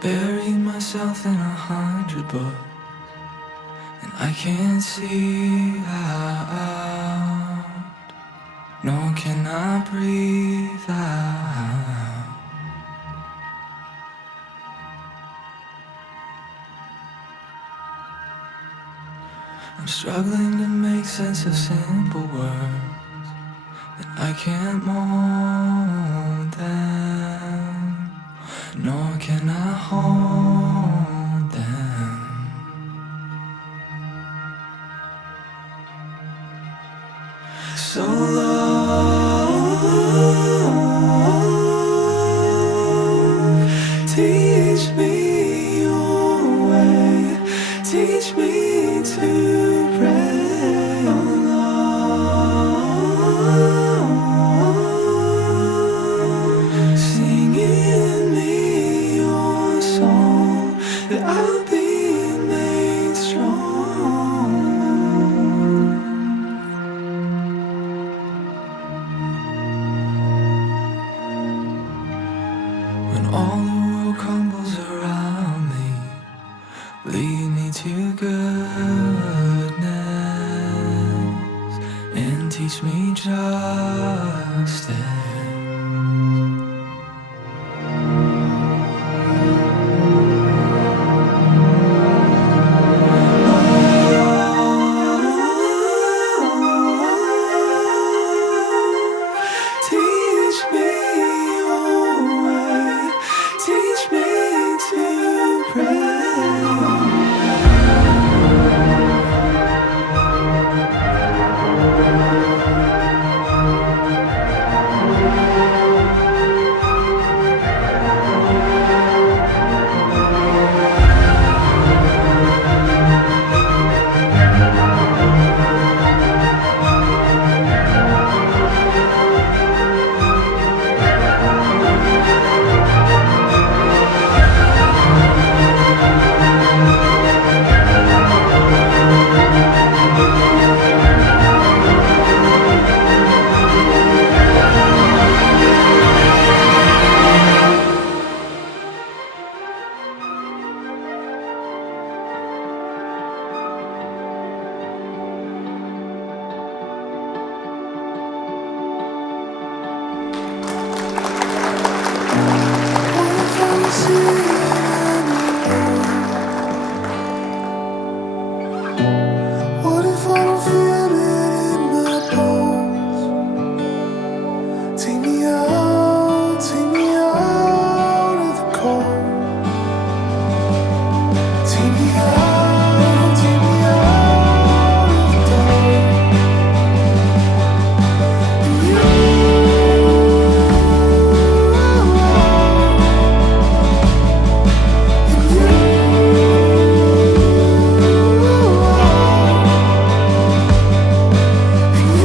Buried myself in 100 books, and I can't see out, nor can I breathe out. I'm struggling to make sense of simple words that I can't mold them, nor can I hold them. So Lord, teach me your way, teach me to pray, oh Lord. Sing in me your song, that I'll be made strong. When all the world crumbles around me, lead me to goodness and teach me justice. Teach me your way, teach me to pray. What if I don't feel it in my bones? Take me out of the cold. Take me out of the dark. And you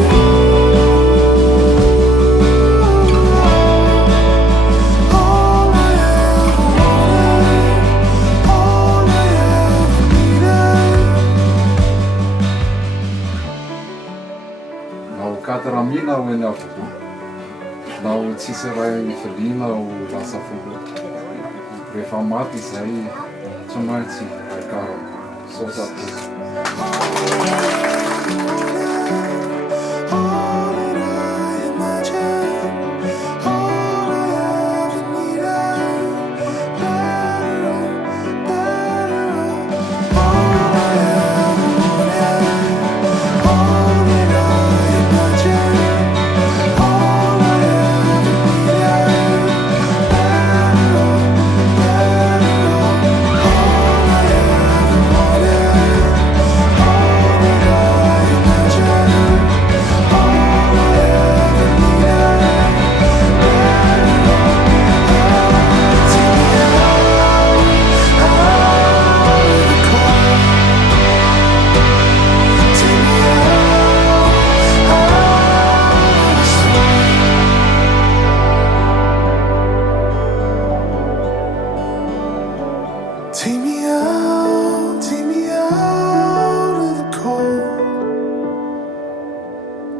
Nou Kataramina o ena fuku. Nou Tsisera I Felina o Lasa fuku. Refa mati sai Tsumaiti ai karo. Sosapu.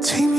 Take me